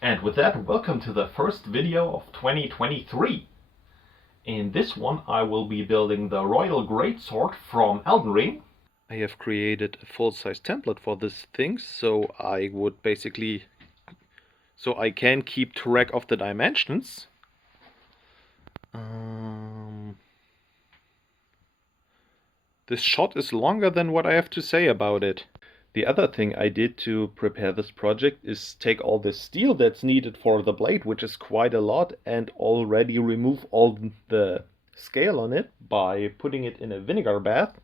And with that, welcome to the first video of 2023. In this one I will be building the Royal Greatsword from Elden Ring. I have created a full-size template for this thing, so I can keep track of the dimensions. This shot is longer than what I have to say about it. The other thing I did to prepare this project is take all the steel that's needed for the blade, which is quite a lot, and already remove all the scale on it by putting it in a vinegar bath.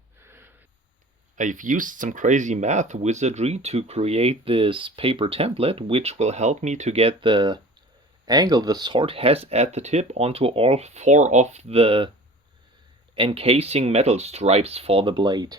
I've used some crazy math wizardry to create this paper template, which will help me to get the angle the sword has at the tip onto all 4 of the encasing metal stripes for the blade.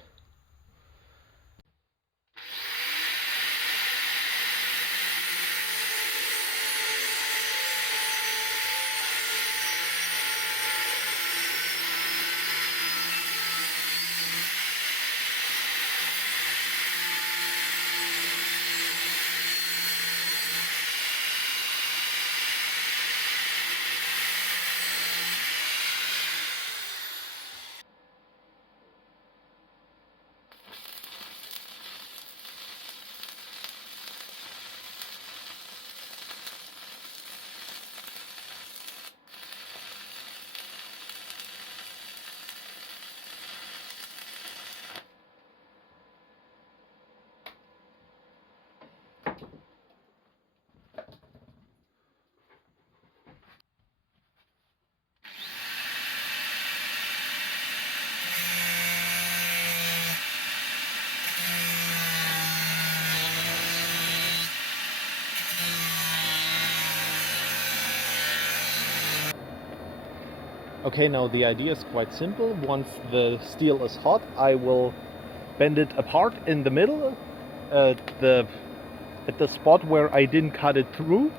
Okay, now the idea is quite simple. Once the steel is hot, I will bend it apart in the middle at the spot where I didn't cut it through.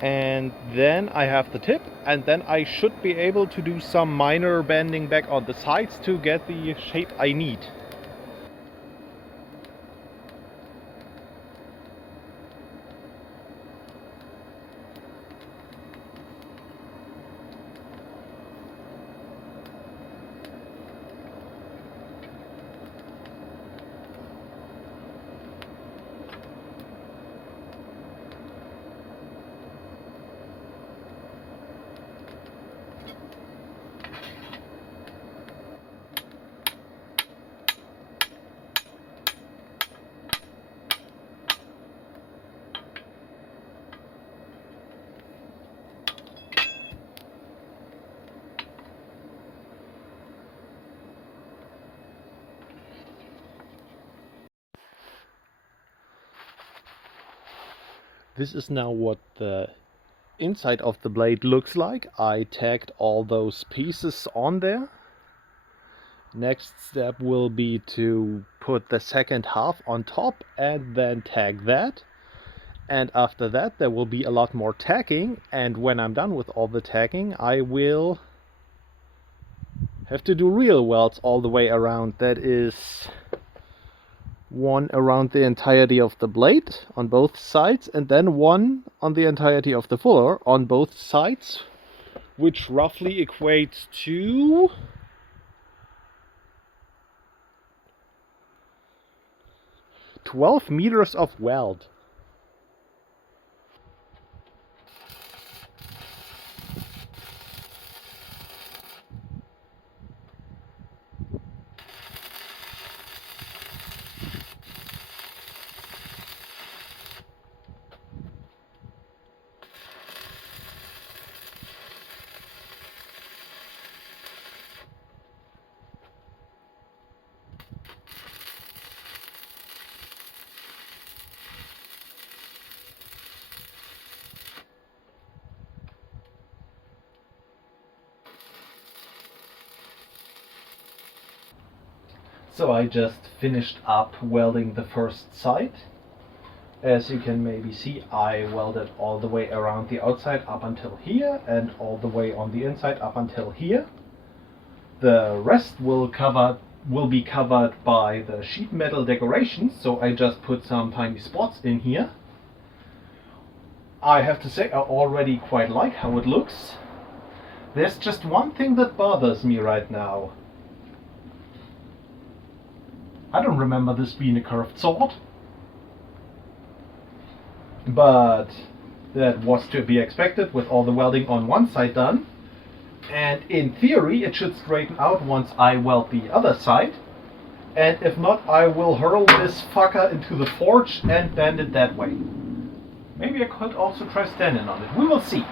And then I have the tip, and then I should be able to do some minor bending back on the sides to get the shape I need. This is now what the inside of the blade looks like. I tagged all those pieces on there. Next step will be to put the second half on top and then tag that. And after that there will be a lot more tagging, and when I'm done with all the tagging I will have to do real welds all the way around. That is one around the entirety of the blade on both sides, and then one on the entirety of the fuller on both sides, which roughly equates to 12 meters of weld. So I just finished up welding the first side. As you can maybe see, I welded all the way around the outside up until here, and all the way on the inside up until here. The rest will be covered by the sheet metal decorations, so I just put some tiny spots in here. I have to say I already quite like how it looks. There's just one thing that bothers me right now. I don't remember this being a curved sword. But that was to be expected with all the welding on one side done. And in theory it should straighten out once I weld the other side. And if not, I will hurl this fucker into the forge and bend it that way. Maybe I could also try standing on it. We will see.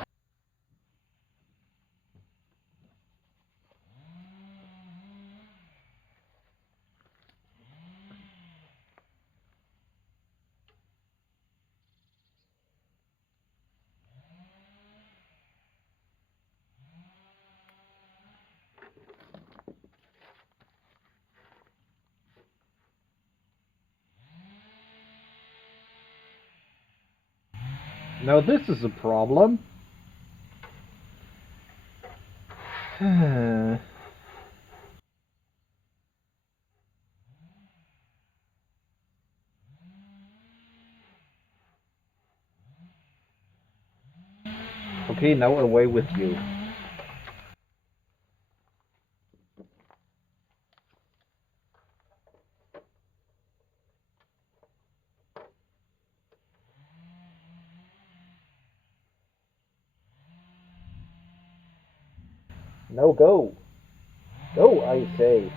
Now this is a problem. Okay, now away with you. Now go. Go, I say.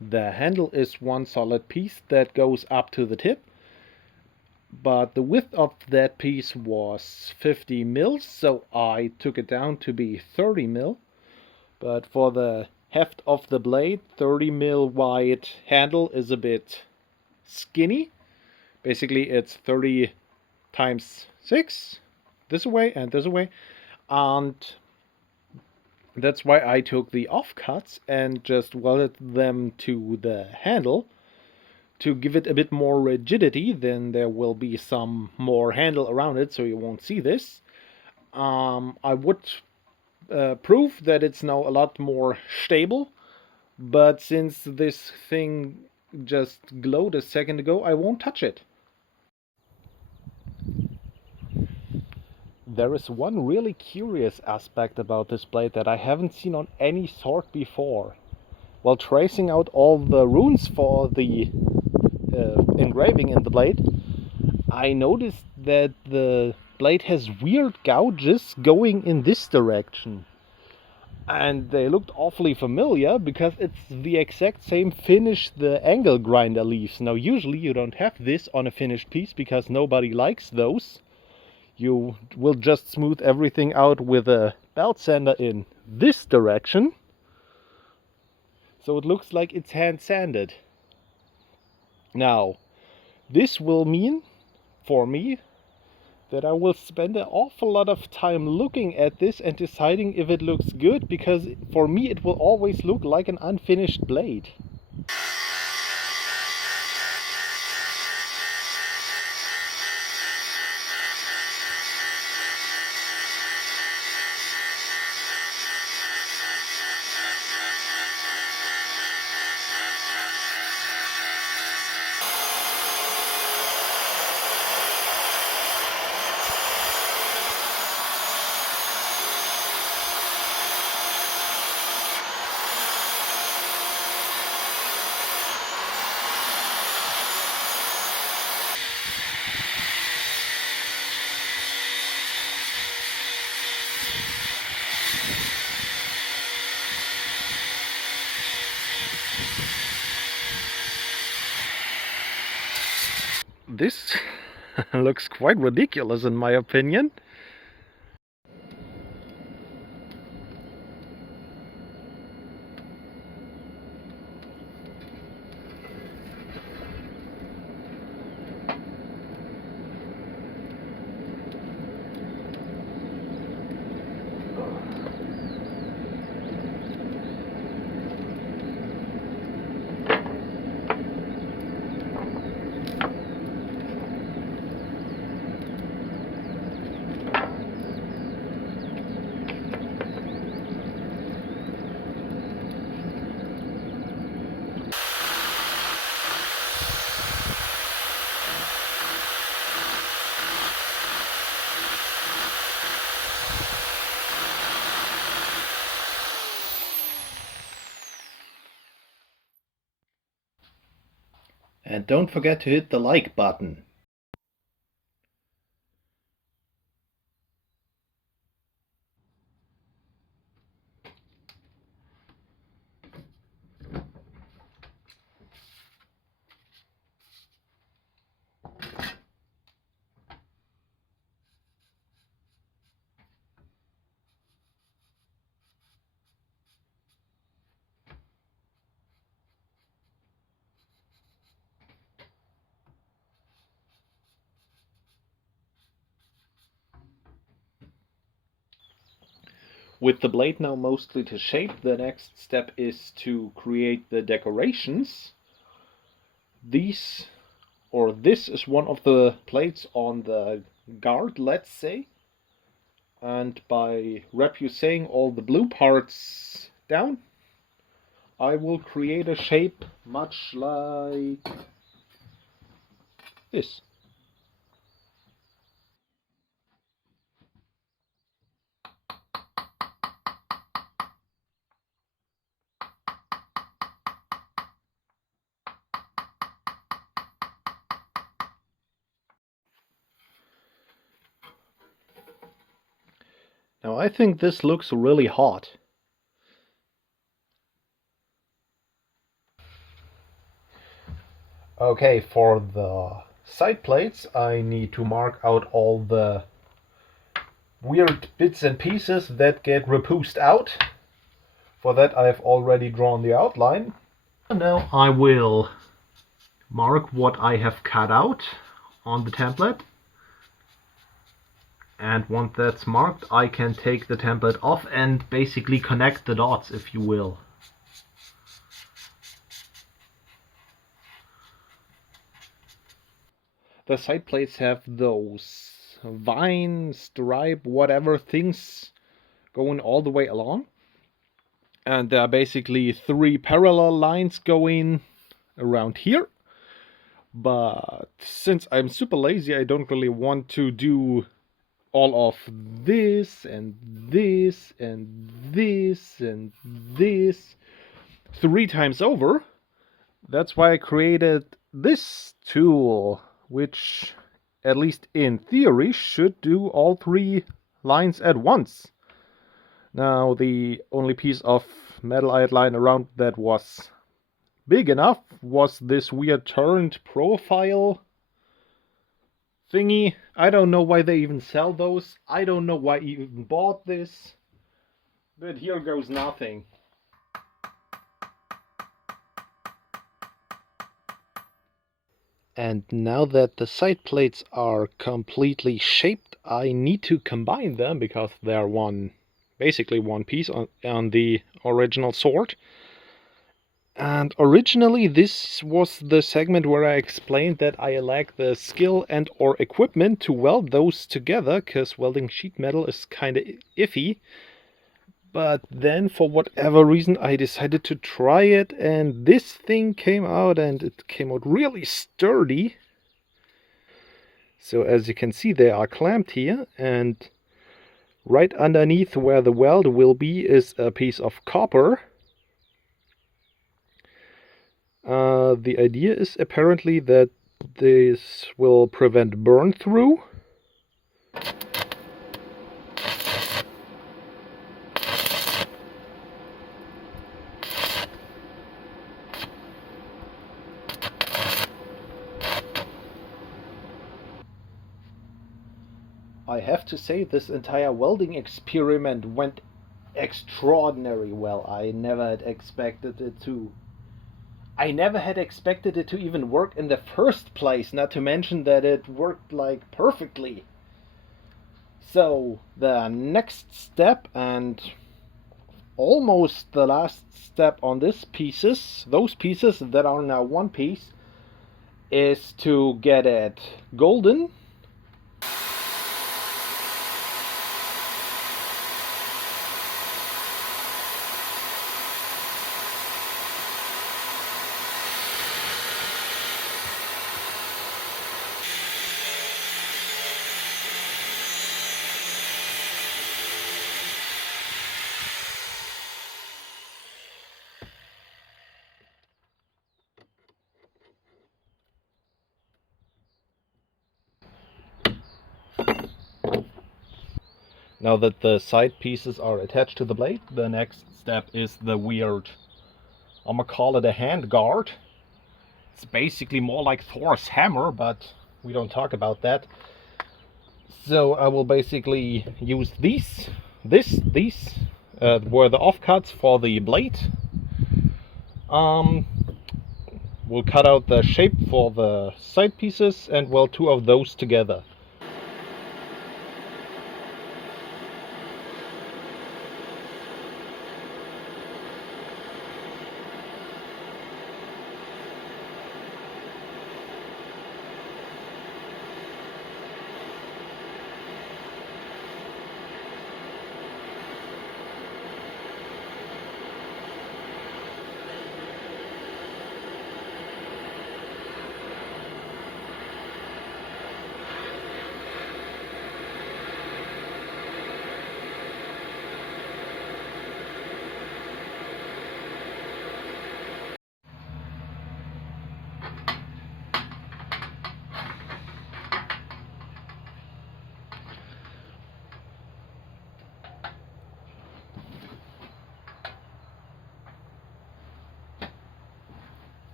The handle is one solid piece that goes up to the tip, but the width of that piece was 50 mils, so I took it down to be 30 mil. But for the heft of the blade, 30 mil wide handle is a bit skinny. Basically it's 30 times 6 this way and this way, and that's why I took the offcuts and just welded them to the handle to give it a bit more rigidity. Then there will be some more handle around it, so you won't see this. I would prove that it's now a lot more stable, but since this thing just glowed a second ago, I won't touch it. There is one really curious aspect about this blade that I haven't seen on any sword before. While tracing out all the runes for the engraving in the blade, I noticed that the blade has weird gouges going in this direction. And they looked awfully familiar because it's the exact same finish the angle grinder leaves. Now usually you don't have this on a finished piece because nobody likes those. You will just smooth everything out with a belt sander in this direction. So it looks like it's hand sanded. Now, this will mean, for me, that I will spend an awful lot of time looking at this and deciding if it looks good, because for me it will always look like an unfinished blade. This Looks quite ridiculous in my opinion. And don't forget to hit the like button. With the blade now mostly to shape, the next step is to create the decorations. This is one of the plates on the guard, let's say. And by repoussing all the blue parts down, I will create a shape much like this. Now I think this looks really hot. Okay, for the side plates I need to mark out all the weird bits and pieces that get repoussed out. For that I've already drawn the outline. Now I will mark what I have cut out on the template. And once that's marked, I can take the template off and basically connect the dots, if you will. The side plates have those vine, stripe, whatever things going all the way along. And there are basically 3 parallel lines going around here. But since I'm super lazy, I don't really want to do all of this and this and this and this 3 times over. That's why I created this tool, which at least in theory should do all 3 lines at once. Now the only piece of metal I had lying around that was big enough was this weird turned profile thingy. I don't know why they even sell those. I don't know why I even bought this. But here goes nothing. And now that the side plates are completely shaped, I need to combine them because they're basically one piece on the original sword. And originally this was the segment where I explained that I lack the skill and or equipment to weld those together, because welding sheet metal is kinda iffy. But then for whatever reason I decided to try it, and this thing came out, and it came out really sturdy. So as you can see, they are clamped here, and right underneath where the weld will be is a piece of copper. The idea is apparently that this will prevent burn through. I have to say this entire welding experiment went extraordinary well. I never had expected it to even work in the first place, not to mention that it worked like perfectly. So the next step, and almost the last step on those pieces that are now one piece, is to get it golden. Now that the side pieces are attached to the blade, the next step is the weird, I'm gonna call it a hand guard. It's basically more like Thor's hammer, but we don't talk about that. So I will basically use these were the offcuts for the blade. We'll cut out the shape for the side pieces and weld two of those together.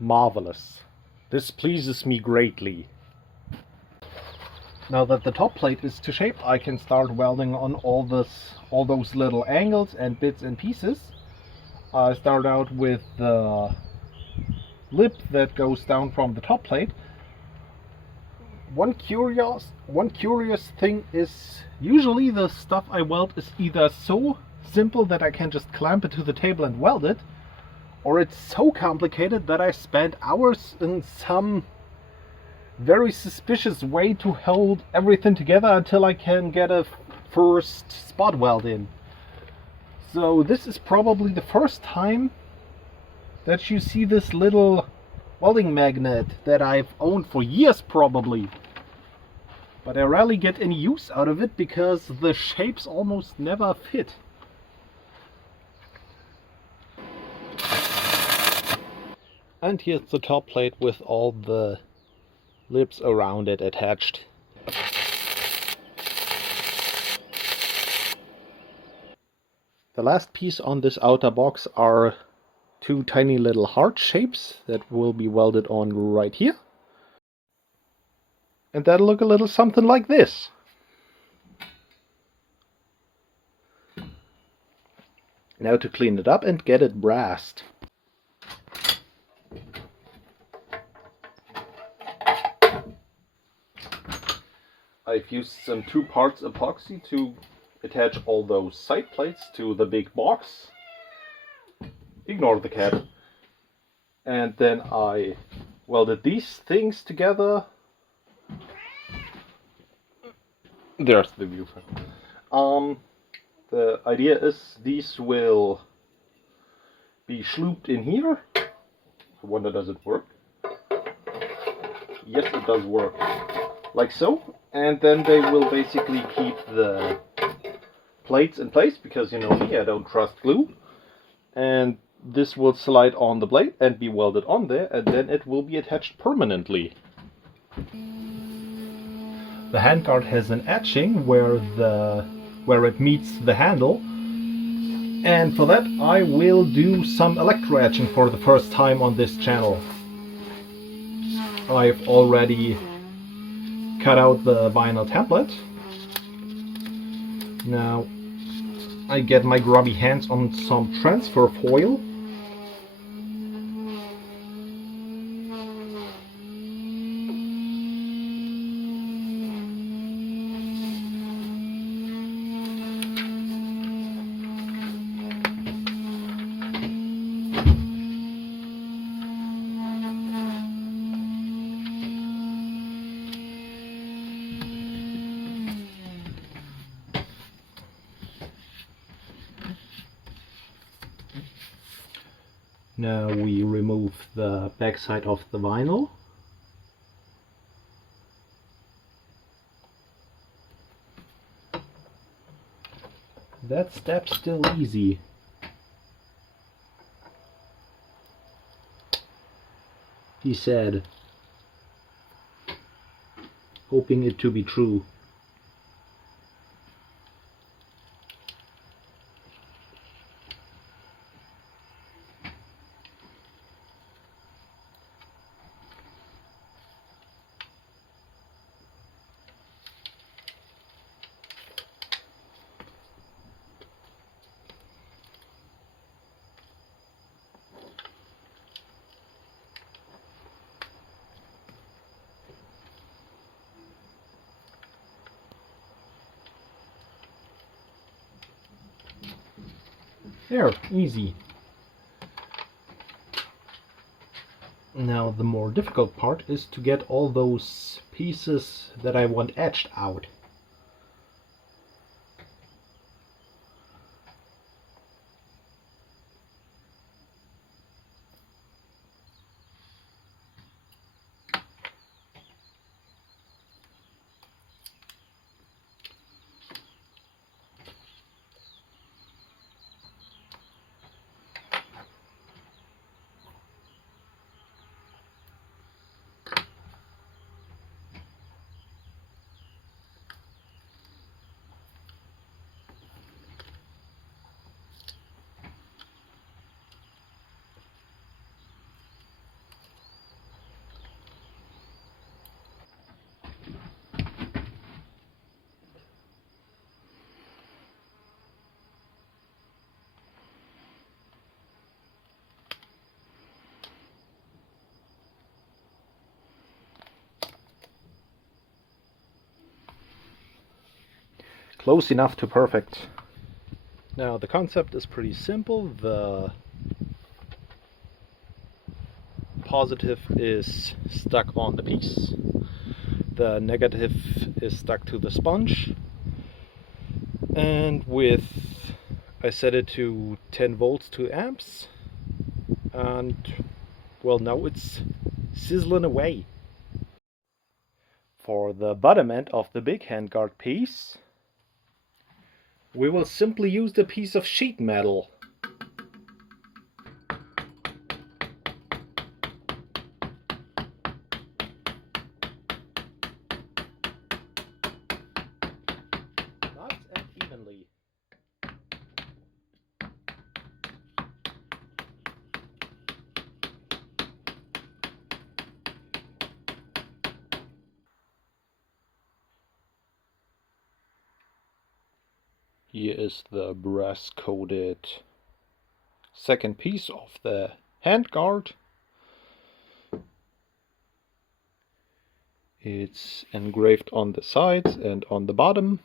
Marvelous. This pleases me greatly. Now that the top plate is to shape, I can start welding on all those little angles and bits and pieces. I start out with the lip that goes down from the top plate. One curious thing is, usually the stuff I weld is either so simple that I can just clamp it to the table and weld it, or it's so complicated that I spend hours in some very suspicious way to hold everything together until I can get a first spot weld in. So this is probably the first time that you see this little welding magnet that I've owned for years probably. But I rarely get any use out of it because the shapes almost never fit. And here's the top plate with all the lips around it attached. The last piece on this outer box are two tiny little heart shapes that will be welded on right here. And that'll look a little something like this. Now to clean it up and get it brassed. I've used some 2 parts epoxy to attach all those side plates to the big box. Ignore the cat. And then I welded these things together. There's the view. The idea is these will be slooped in here. I wonder, does it work? Yes, it does work. Like so. And then they will basically keep the plates in place, because you know me, I don't trust glue. And this will slide on the blade and be welded on there, and then it will be attached permanently. The handguard has an etching where it meets the handle, and for that I will do some electro etching for the first time on this channel. I've already cut out the vinyl template. Now I get my grubby hands on some transfer foil. Now we remove the backside of the vinyl. That step's still easy. He said, hoping it to be true. There, easy. Now the more difficult part is to get all those pieces that I want etched out. Close enough to perfect. Now the concept is pretty simple. The positive is stuck on the piece. The negative is stuck to the sponge. And I set it to 10 volts, 2 amps. And well, now it's sizzling away. For the bottom end of the big handguard piece, we will simply use a piece of sheet metal. Nice and evenly. Here is the brass coated second piece of the handguard. It's engraved on the sides and on the bottom.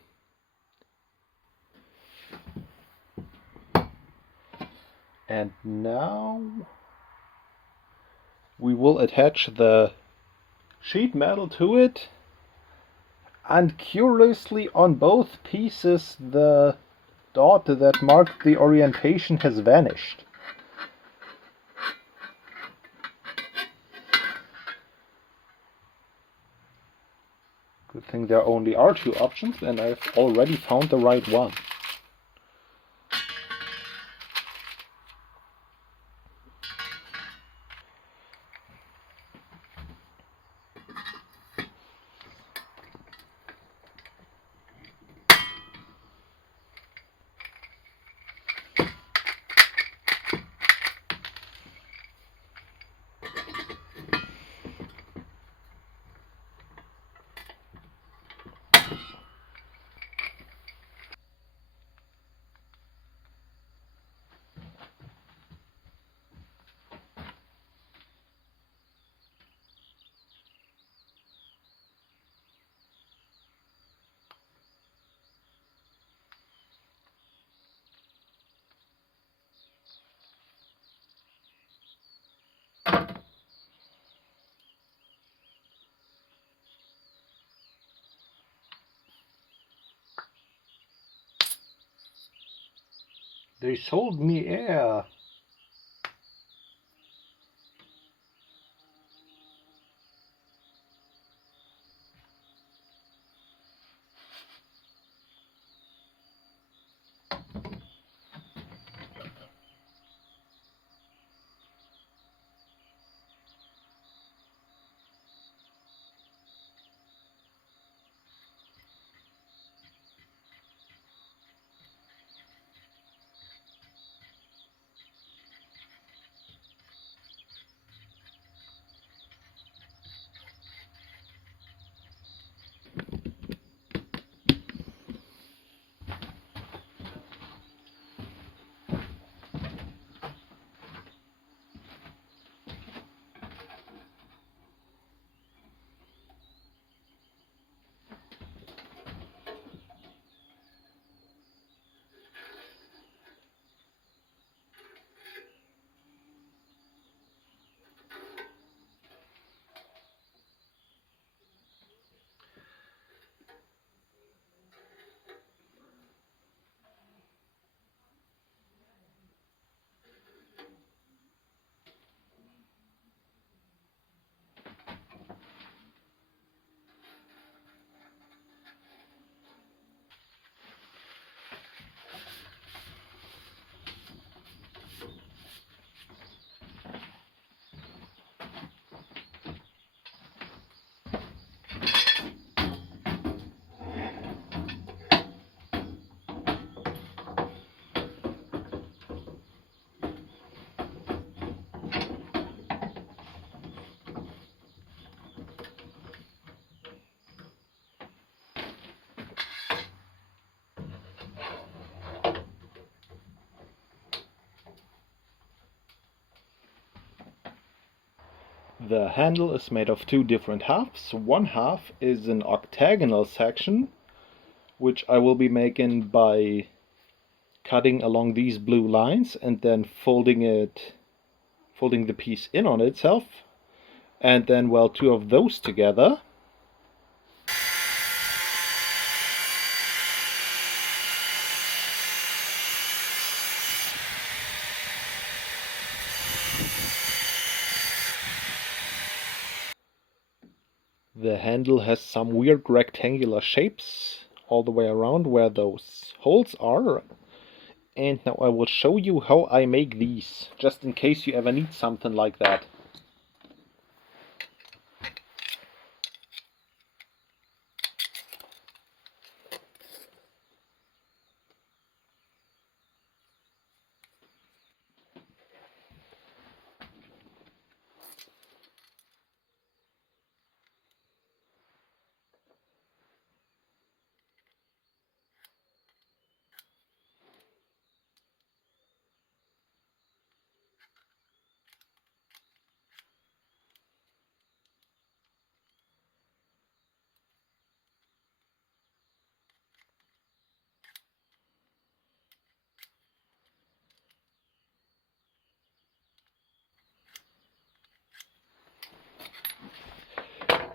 And now we will attach the sheet metal to it. And curiously, on both pieces the dot that marked the orientation has vanished. Good thing there only are two options, and I've already found the right one. They sold me air. The handle is made of two different halves. One half is an octagonal section, which I will be making by cutting along these blue lines and then folding the piece in on itself, and then weld two of those together. The handle has some weird rectangular shapes all the way around where those holes are. And now I will show you how I make these, just in case you ever need something like that.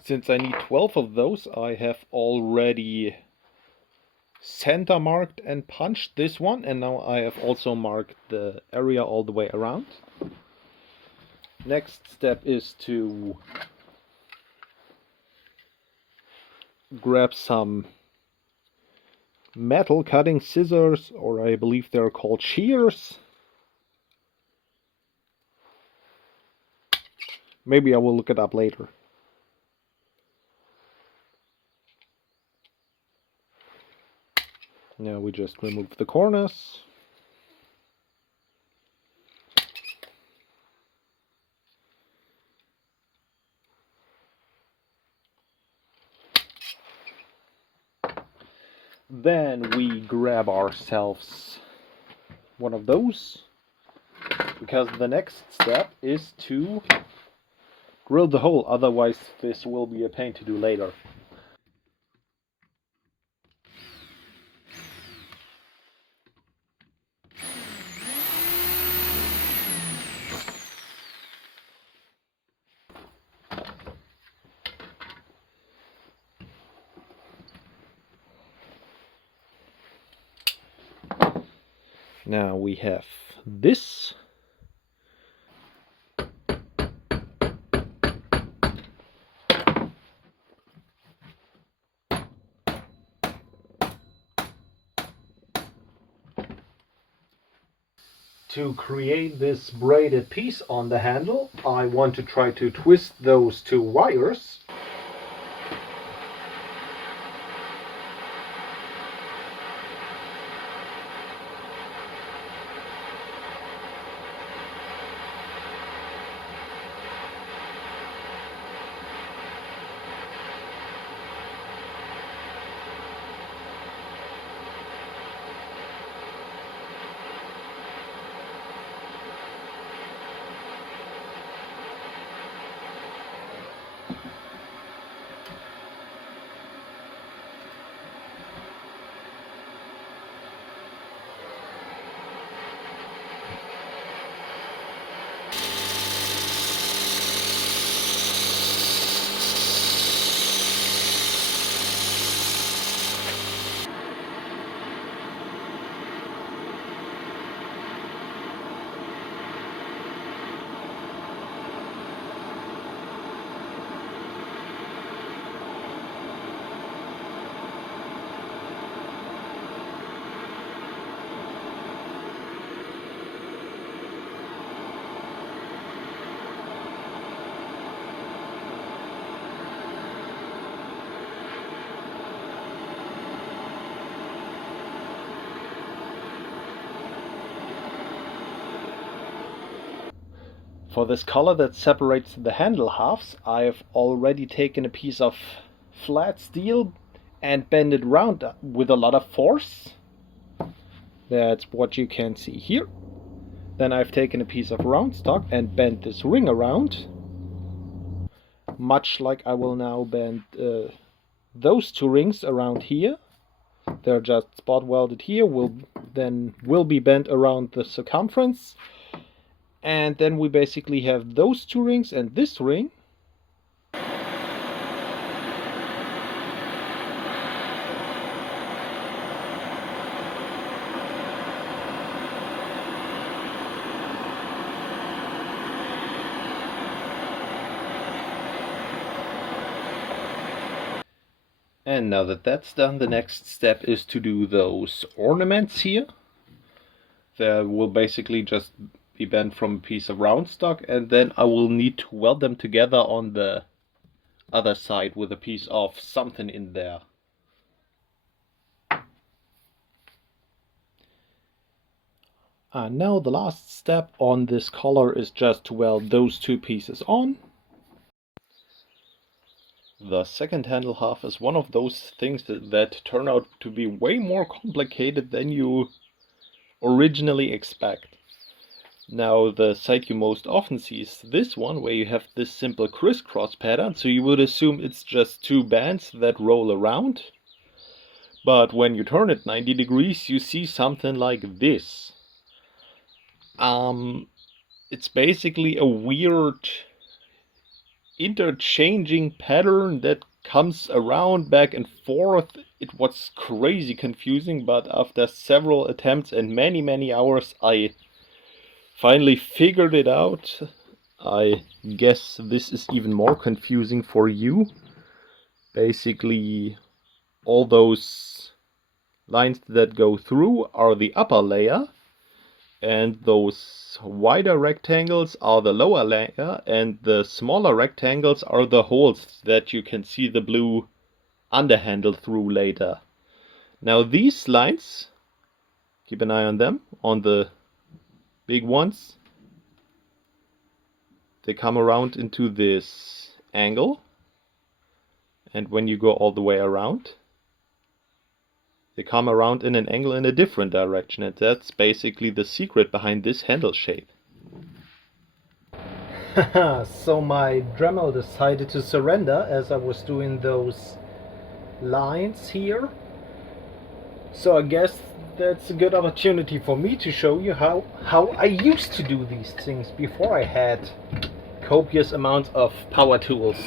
Since I need 12 of those, I have already center marked and punched this one, and now I have also marked the area all the way around. Next step is to grab some metal cutting scissors, or I believe they're called shears. Maybe I will look it up later. Now we just remove the corners. Then we grab ourselves one of those, because the next step is to drill the hole, otherwise this will be a pain to do later. Now we have this. To create this braided piece on the handle, I want to try to twist those two wires. For this collar that separates the handle halves, I've already taken a piece of flat steel and bent it round with a lot of force. That's what you can see here. Then I've taken a piece of round stock and bent this ring around, much like I will now bend those two rings around here. They're just spot welded here, will be bent around the circumference. And then we basically have those two rings and this ring. And now that that's done, the next step is to do those ornaments here. They will basically just be bent from a piece of round stock, and then I will need to weld them together on the other side with a piece of something in there. And now the last step on this collar is just to weld those two pieces on. The second handle half is one of those things that turn out to be way more complicated than you originally expect. Now the side you most often see is this one, where you have this simple crisscross pattern, so you would assume it's just two bands that roll around. But when you turn it 90 degrees, you see something like this. It's basically a weird interchanging pattern that comes around back and forth. It was crazy confusing, but after several attempts and many hours, I finally figured it out. I guess this is even more confusing for you. Basically, all those lines that go through are the upper layer, and those wider rectangles are the lower layer, and the smaller rectangles are the holes that you can see the blue underhandle through later. Now these lines, keep an eye on them, on the big ones. They come around into this angle, and when you go all the way around, they come around in an angle in a different direction, and that's basically the secret behind this handle shape. So my Dremel decided to surrender as I was doing those lines here. So I guess that's a good opportunity for me to show you how I used to do these things before I had copious amounts of power tools.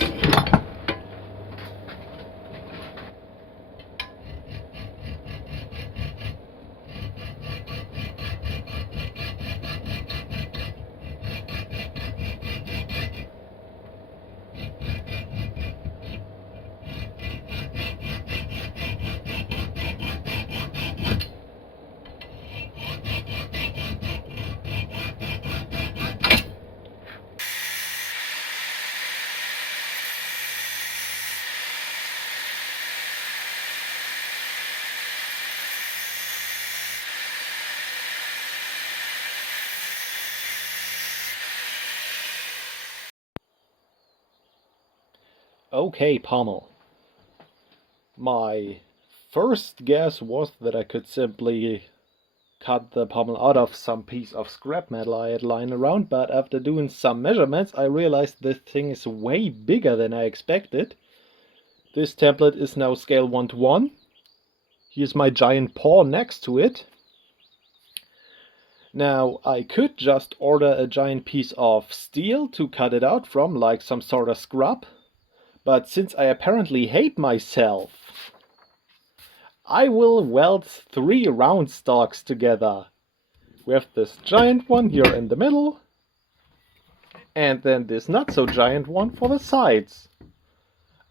Okay, pommel. My first guess was that I could simply cut the pommel out of some piece of scrap metal I had lying around, but after doing some measurements I realized this thing is way bigger than I expected. This template is now scale 1:1. Here's my giant paw next to it. Now I could just order a giant piece of steel to cut it out from, like some sort of scrap, but since I apparently hate myself, I will weld 3 round stalks together. We have this giant one here in the middle, and then this not so giant one for the sides.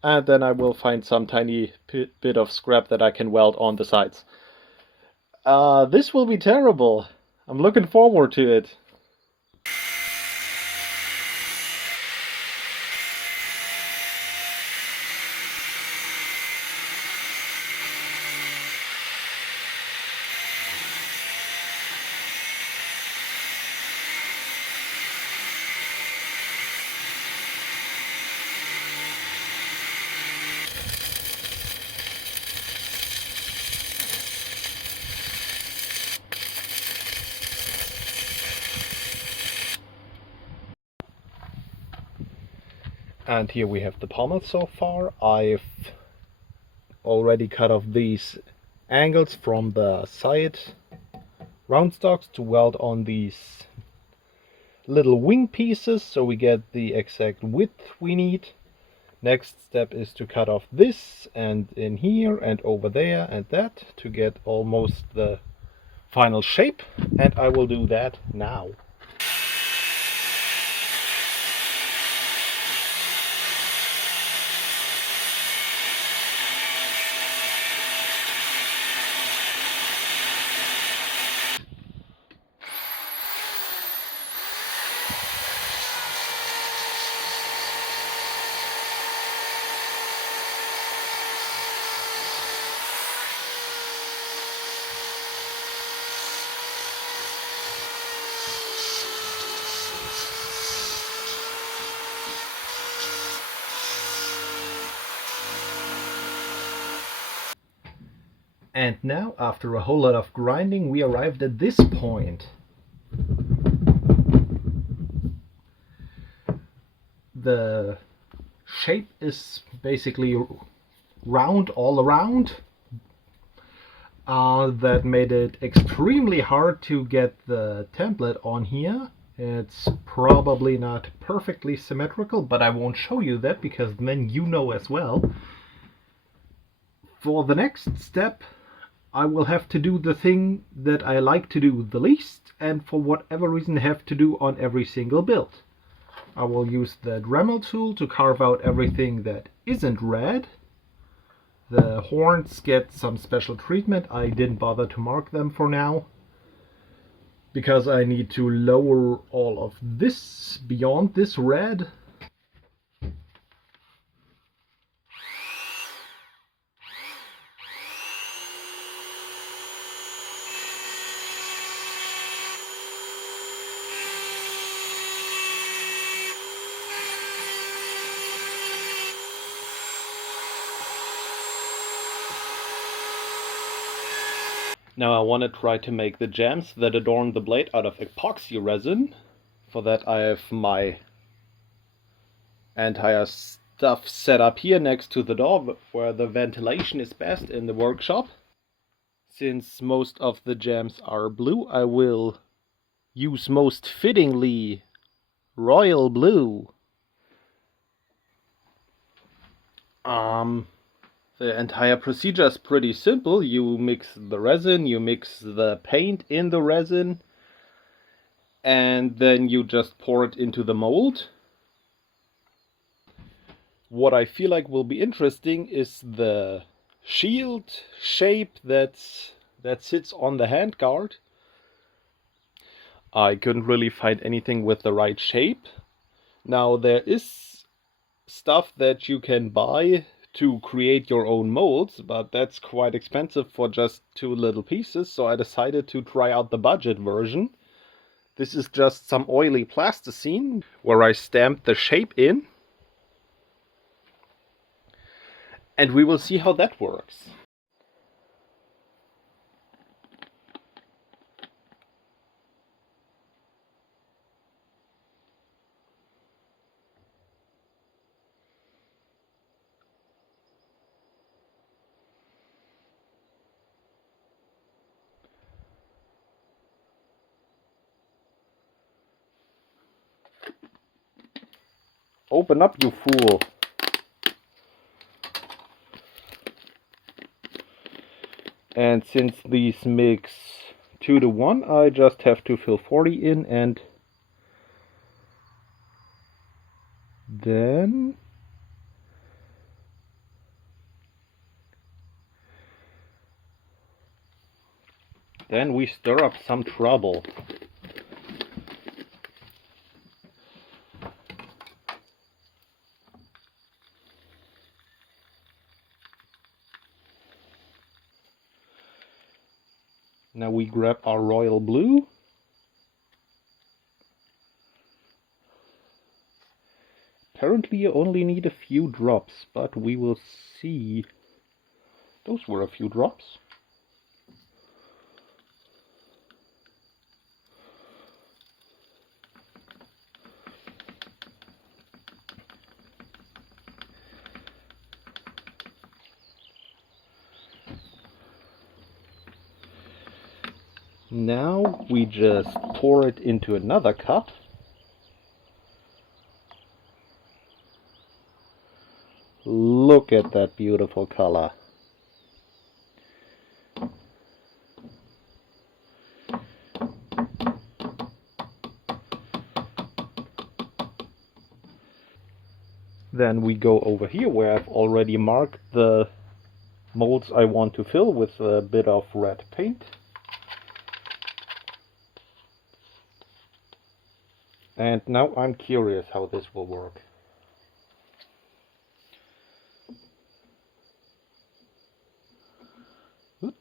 And then I will find some tiny bit of scrap that I can weld on the sides. This will be terrible. I'm looking forward to it. And here we have the pommel so far. I've already cut off these angles from the side round stocks to weld on these little wing pieces so we get the exact width we need. Next step is to cut off this and in here and over there and that to get almost the final shape, and I will do that now. And now, after a whole lot of grinding, we arrived at this point. The shape is basically round all around. That made it extremely hard to get the template on here. It's probably not perfectly symmetrical, but I won't show you that because then you know as well. For the next step, I will have to do the thing that I like to do the least, and for whatever reason have to do on every single build. I will use the Dremel tool to carve out everything that isn't red. The horns get some special treatment. I didn't bother to mark them for now, because I need to lower all of this beyond this red. Now I want to try to make the jambs that adorn the blade out of epoxy resin. For that I have my entire stuff set up here next to the door where the ventilation is best in the workshop. Since most of the jambs are blue, I will use most fittingly royal blue. The entire procedure is pretty simple. You mix the resin, you mix the paint in the resin, and then you just pour it into the mold. What I feel like will be interesting is the shield shape that sits on the handguard. I couldn't really find anything with the right shape. Now there is stuff that you can buy to create your own molds, but that's quite expensive for just 2 little pieces, so I decided to try out the budget version. This is just some oily plasticine where I stamped the shape in. And we will see how that works. Open up, you fool! And since these mix 2 to 1, I just have to fill 40 in, and then we stir up some trouble. Now we grab our royal blue. Apparently you only need a few drops, but we will see. Those were a few drops. Now we just pour it into another cup. Look at that beautiful color. Then we go over here where I've already marked the molds I want to fill with a bit of red paint. And now I'm curious how this will work. Oop.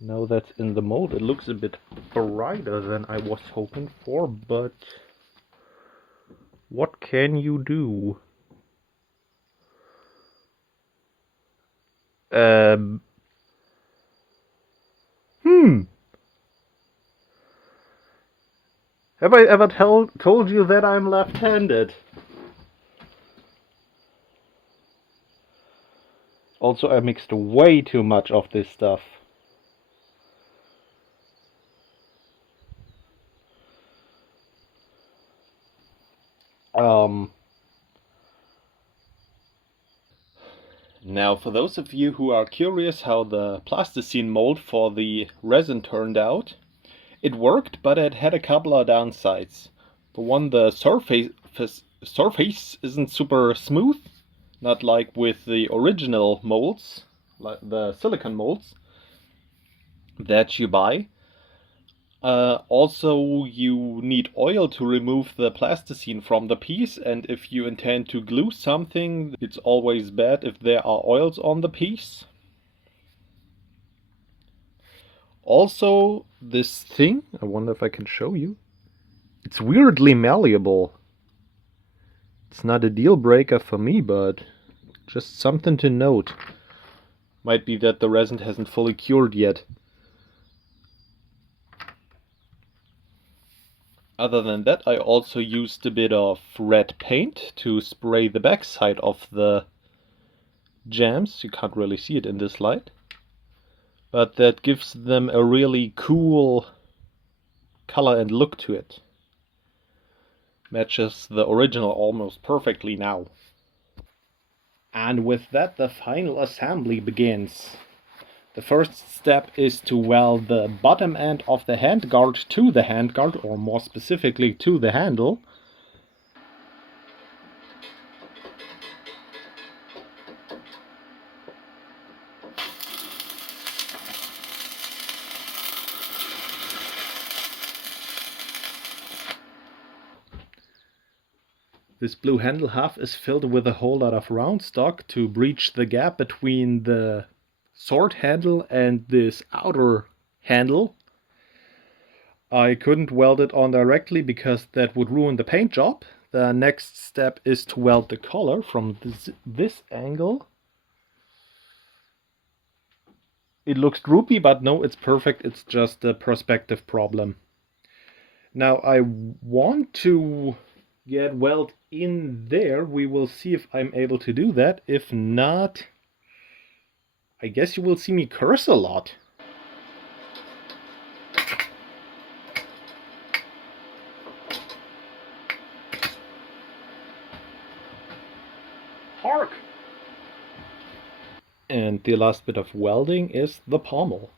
Now that's in the mold, it looks a bit brighter than I was hoping for, but what can you do? Have I ever told you that I'm left-handed? Also, I mixed way too much of this stuff. Now, for those of you who are curious how the plasticine mold for the resin turned out, it worked, but it had a couple of downsides. For one, the surface isn't super smooth, not like with the original molds, like the silicone molds that you buy. Also, you need oil to remove the plasticine from the piece, and if you intend to glue something, it's always bad if there are oils on the piece. Also, this thing, I wonder if I can show you, it's weirdly malleable. It's not a deal breaker for me, but just something to note. Might be that the resin hasn't fully cured yet. Other than that, I also used a bit of red paint to spray the backside of the jams. You can't really see it in this light, but that gives them a really cool color and look to it. Matches the original almost perfectly now. And with that, the final assembly begins. The first step is to weld the bottom end of the handguard to the handguard, or more specifically to the handle. This blue handle half is filled with a whole lot of round stock to breach the gap between the sword handle and this outer handle. I couldn't weld it on directly because that would ruin the paint job. The next step is to weld the collar from this angle. It looks droopy, but no, it's perfect. It's just a perspective problem. Now I want to get weld in there. We will see if I'm able to do that. If not, I guess you will see me curse a lot. Hark! And the last bit of welding is the pommel.